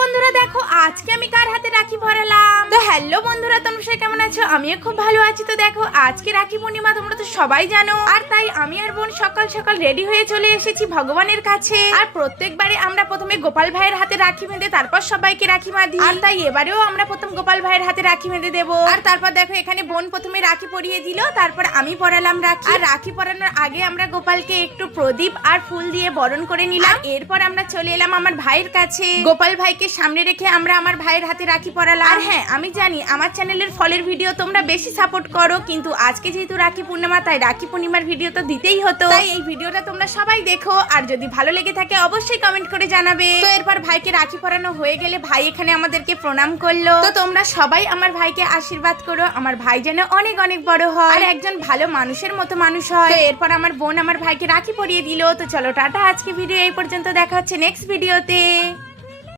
বন্ধুরা দেখো আজকে আমি কার হাতে রাখি পরালাম। তো হ্যালো বন্ধুরা, তোমরা সবাই কেমন আছো? আমিও খুব ভালো আছি। তো দেখো আজকে রাখি পূর্ণিমা, তোমরা তো সবাই জানো, আর তাই আমি আর বোন সকাল সকাল রেডি হয়ে চলে এসেছি ভগবানের কাছে। আর প্রত্যেকবারে আমরা প্রথমে গোপাল ভাইয়ের হাতে রাখি বেঁধে তারপর সবাইকে রাখি বাঁধি, আর তাই এবারেও আমরা প্রথম গোপাল ভাইয়ের হাতে রাখি বেঁধে দেবো। আর তারপর দেখো এখানে বোন প্রথমে রাখি পরিয়ে দিল, তারপর আমি পরালাম রাখি। আর রাখি পরানোর আগে আমরা গোপালকে একটু প্রদীপ আর ফুল দিয়ে বরণ করে নিলাম। এরপর আমরা চলে এলাম আমার ভাইয়ের কাছে। গোপাল ভাইকে সামনে রেখে আমরা আমার ভাইয়ের হাতে রাখি পরালাম। আর হ্যাঁ, আমি জানি আমার চ্যানেলের ফলের ভিডিও তোমরা বেশি সাপোর্ট করো, কিন্তু আজকে যেহেতু রাখি পূর্ণিমা তাই রাখি পূর্ণিমার ভিডিও তো দিতেই হতো, তাই এই ভিডিওটা তোমরা সবাই দেখো। আর যদি ভালো লেগে থাকে অবশ্যই কমেন্ট করে জানাবে। তো এরপর ভাইকে রাখি পরানো হয়ে গেলে ভাই এখানে আমাদেরকে প্রণাম করলো। তো তোমরা সবাই আমার ভাইকে আশীর্বাদ করো, আমার ভাই যেন অনেক অনেক বড় হয় আর একজন ভালো মানুষের মতো মানুষ হয়। তো এরপর আমার বোন আমার ভাইকে রাখি পরিয়ে দিল। তো চলো টাটা, আজকে ভিডিও এই পর্যন্ত, দেখা হচ্ছে নেক্সট ভিডিওতে।